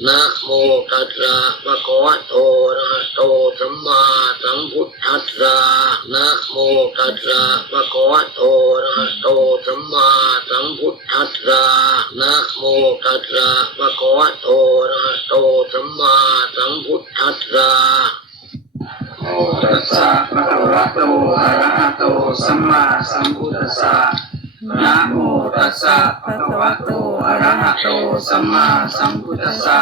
นะโมตัสสะภะคะวะโตอะระหะโตสัมมาสัมพุทธัสสะนะโมตัสสะภะคะวะโตอะระหะโตสัมมาสัมพุทธัสสะนะโมตัสสะภะคะวะโตอะระหะโตสัมมาสัมพุทธัสสะโมตัสสะภะคะวะโตอะระหะโตสัมมาสัมพุทธัสสะนะโมตัสสะภะคะวะโตอะระหะโตสัมมาสัมพุทธัสสะ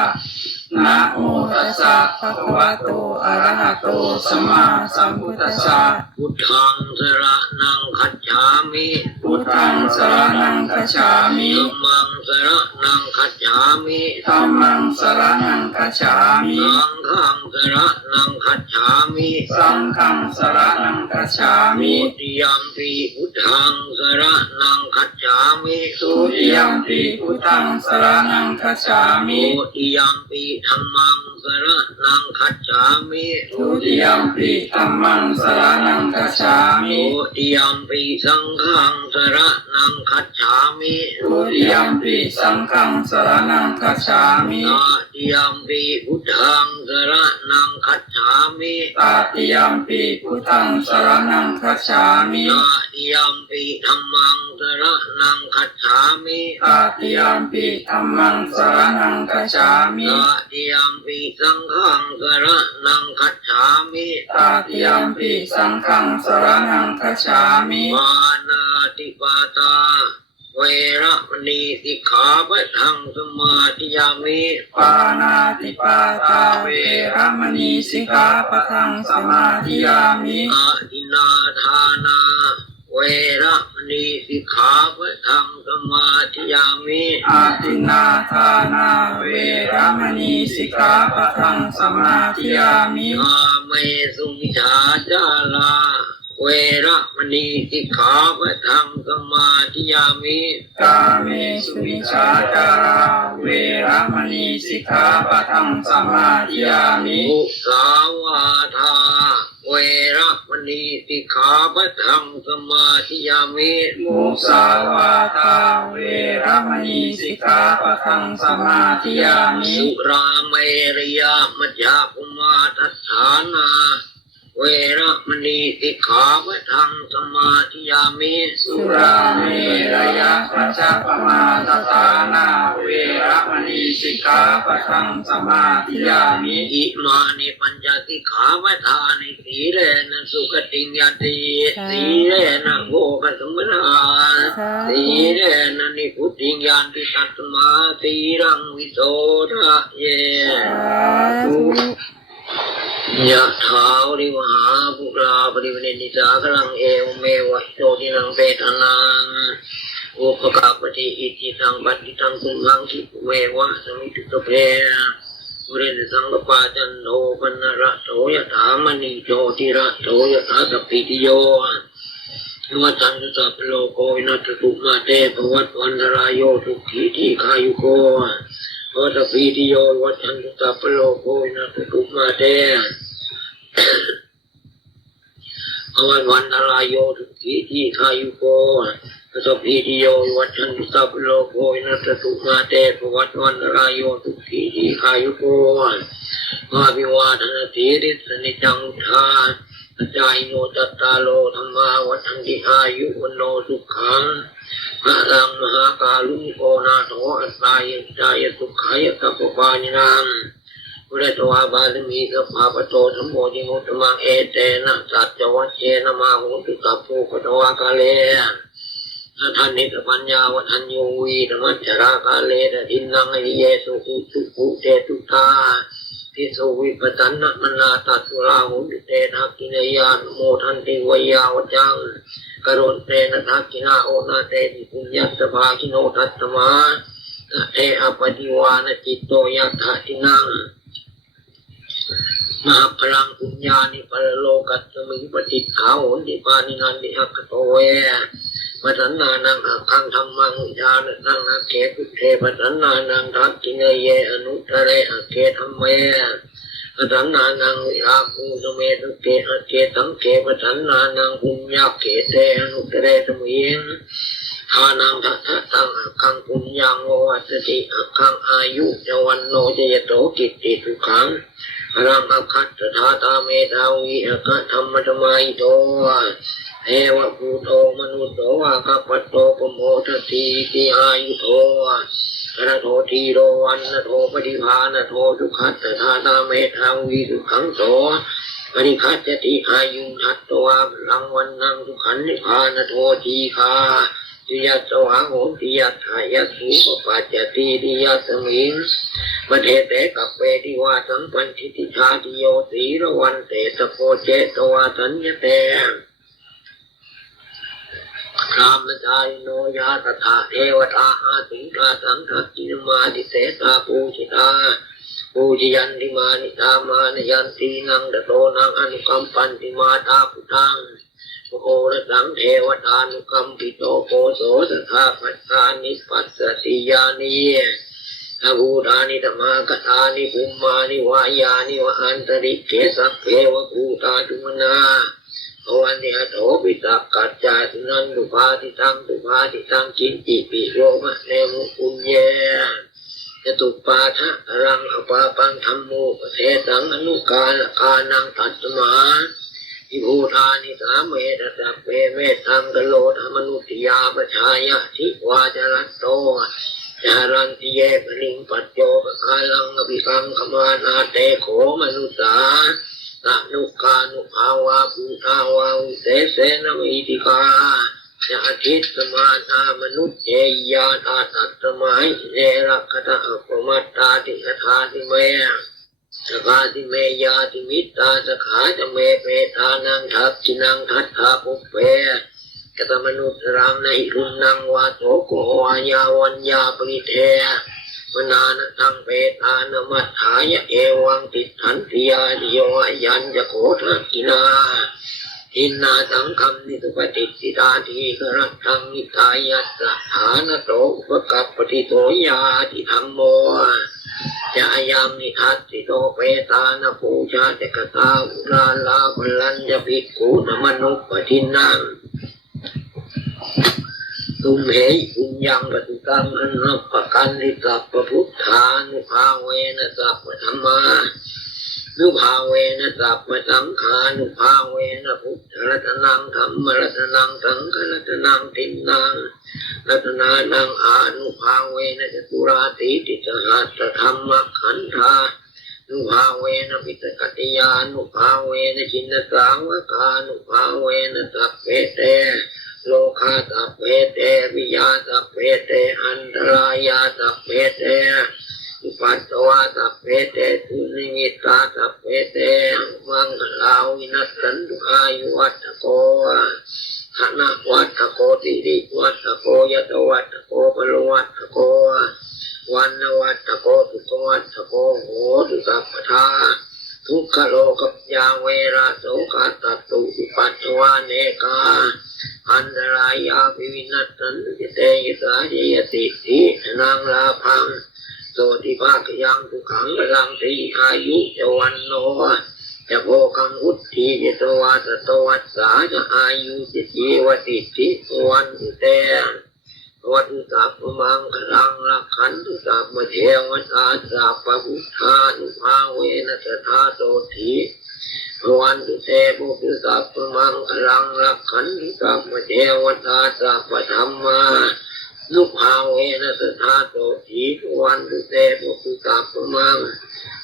นะโมตัสสะภะคะวะโตอะระหะโตสัมมาสัมพุทธัสสะพุทธังสรณังคัจฉามิพุทธังสรณังคัจฉามิธัมมังสรณังคัจฉามิธัมมังสรณังคัจฉามิสังฆังสรณังคัจฉามิสังฆังสรณังคัจฉามิทุติยัมปิพุทธังสรณังคัจฉามิทุติยัมปิพุทธังสรณังคัจฉามิทุติยัมปิธัมมังสรณังคัจฉามิทุติยัมปิธัมมังสรณังคัจฉามิทุติยัมปิสังฆังสรณังคัจฉามิทุติยัมปิสังฆังสรณังคัจฉามิตติยัมปิพุทธังสรณังคัจฉามิตติยัมปิพุทธังสรณังคัจฉามิตติยัมปิธัมมังสรณังคัจฉามิตติยัมปิธัมมังสรณังคัจฉามิตติยัมปิสังฆังสรณังคัจฉามิตติยัมปิสังฆังสรณังคัจฉามิปานาติปาตาเวระมณีสิกขาปะทังสมาธิยามิปานาติปาตาเวระมณีสิกขาปะทังสมาธิยามิอาทินาทานาเวระมณีสิกขาปะทังสมาธิยามิอาทินาทานาเวระมณีสิกขาปะทังสมาธิยามิอาเมสุมิชาจาลาเวระมณีสิกขาปะทังสมาธิยามิกาเมสุมิชาจาราเวระมณีสิกขาปะทังสมาธิยามิมุสาวาทาเวระมณีสิกขาปะทังสมาธิยามิมุสาวาทาเวระมณีสิกขาปะทังสมาธิยามิสุราเมรยามัจจาปุมาทัฏฐานาเวระมณีสิกขาปะทังสมาธิยามิสุราเมรยะมัจจปมาทัฏฐานาเวระมณีสิกขาปะทังสมาธิยามิอิมานิปัญจสิกขาปะทานิสีเลนะสุขติยติสีเลนะโภคสัมปทาสีเลนะนิพุตติยันติตัตมาสีรังวิโสทะเยยะถาวริวหาปุราปริวเนติสาคลังเอวเมวะโตทินังเปตานังอุปกาปฏิอิทิทังปัตติทังคุมังคิปุเมวะสมิตุตเพปุเรนสังกปาจันโทปนระโสยะถามณีโชติระโสยะถาสัพพิติโยวัฏันตุสัพพโลกโกวินัสตุมาเตภวัตวันตรายโยสุขีทีขายุโกวัฏปีติโยวัฏันตุสัพพโลกโกวินัสตุมาเตภวัตวันตรายโยสุขีทีขายุโกวัฏปีติโยวัฏันตุสัพพโลกโกวินัสตุมาเตภวัตวันตรายโยสุขีทีขายุโกมาภิวาทนาสีริสนิจังทาจายโนจัตตาโลธรรมาวัฏันติอายุวันโนสุขังพระลังมหากาลุโกนาโถอัตตายจายสุขายสัพพานินังพุทธวาบาลมีสัพพะปโตธรรมโมจิมุตตมังเอเตนะสัจจวัชเชนะมาหุตุสัพพุปตวากาเลท่านนิสปัญญาวัฏัญญูวีธรรมจรากาเลตทินนังอิเยสุขุสุขุเตตุตาพิสุวิปตันนะมนาตัสุราหุติเตทักกินยานโมทันติวยาวจังกรุณเตนะทักกินาโอนาเตติปุญญสภาคิโนทัตตมาเตอปฏิวานจิตโตยัตถะทินังมหาพลังปุญญานิปรโลกัสมิปฏิขาโหติปานินันติอัคโตเวปัสนานังอักขังธรรมังญาณนังอาเกตุเทปัสนานังทักกินเยอนุตเรอาเกธรรมเมปัสนานังวิอาภูสเมตุเกอาเกตังเกปัสนานังปุญญาเกเตอนุตเรสมิง ทานังทัตตังอักขังปุญญังโอวัตติอักขังอายุจวันโนจยโตกิตติสุขังรังอัคคัตถาตาเมตาวิอัคธรรมธรรมายโตเอวะภูโตมนุโตวะกัปปโตปโมทติติอายุโตกระโททีโรวันนโทปฏิภาณโททุขัตถาตาเมตาวิสุขังโตปริคัจติอายุทัตตวะลังวันนังสุขันนิพพานโททีคาติยัตวะโหติยัตถายะสุปปัจจติติยัตมิงมเทเตกัปเปติวาสัมปัญชิติชาติโยสีระวันเตตโพเจตวาสัญญเตพรามจายโนยาตถาเทวตาอาติกาสังทักินมาติเตตาปูชิตาปูชยันติมานิตามานยันตีนังตโตนังอนุกัมปันติมาตาพุทังโอระสังเทวตานุกัมปิโตโกโสตถาปัสสานิปัสสติยานีอาบูดานิธรรมากตานิภูมานิวายานิวะอันตริเกสัพเพวะภูตาจุมนาโอวันเนโตปิตากัจจาสุนันตุภาติตังกินจิปิโรมะเนมุปุญเยจตุปาทะรังอปาปังธรรมโมปเทสังอนุกาลกานังตัตมาอิภูธานิสาเมตตะเปเมตังกโลธรรมนุติยาปชายะทิวาจรัตโตจารันติเยปลิงปัจโยปกาลังอภิสังขมานาเตโขมนุสาตะนุกานุภาวาภูตาวาวิเศษนมิติกาจะทิตสมาธามนุษย์เจยาตาตัตสมัยเนรักขตะอัปมัตตาติคทาติเมสกาติเมยาติมิตตาสขาจะเมเปตานังทัพจินังทัตถาปุเปกตมนุษย์รังในรุนนังวาโตโกวายาวัญญาปริเทมนานทังเปตานมัฏฐายะเอวังติทันติยาดิโยยัญจะโคทักกินาทินนาสังคัมนิสุปฏิสิตาทีกรัตตังนิกายัสสะฐานโตอุปกัปปติโตยาติธรรมโมจายามิทัสสิโตเปตานปูชาเจกตาอุราลาภลัญญภิกขุนมนุปทินังตุมเหยปุญญังปฏิตังอนัปปกันติสัพพพุทธานุภาเวนะสัพพธรรมานุภาเวนะสัพพสังฆานุภาเวนะพุทธรัตนังธรรมรัตนังสังฆรัตนังตินังรัตนานังอานุภาเวนะจตุราติติสหัสธรรมขันธานุภาเวนะปิตกติยานุภาเวนะจินสังวกานุภาเวนะสัพเพเตโลกาสัพเพเตวิยาสัพเพเตอันตรายาสัพเพเตอุปัตตวาสัพเพเตสุนิมิตาสัพเพเตมังคลาวินัสสันตุอายุวัตโกธนะวัตโกติริวัตโกยตวัตโกปรวัตโกวันนวัตโกสุขวัตโกโหตุสัพพทาทุกขโลกัปยาเวราโสกาตตุอุปัตตวาเนกาอันตรายาภิวินัสสันติเตยสาเยติทินางลาพังโสติภาคยังทุขังรังสีอายุจวันโนจะโภคังอุทธิเจตวาสตวัสสาจะอายุจิจีวติทิวันเตวัตุสัพพมังคลังรักขันตุสัพพเทวตาสัพพพุทธานุภาเวนะสทาโสทิวันตุเตปุตุสัพพมังคลังรักขันตุสัพพเทวตาสัพพธรรมานุภาเวนะสทาโสทิวันตุเตปุตุสัพพมัง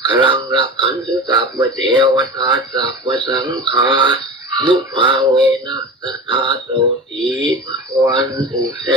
คลังรักขันตุสัพพเทวตาสัพพสังฆานุภาเวนะสทาโสทิวันตุเต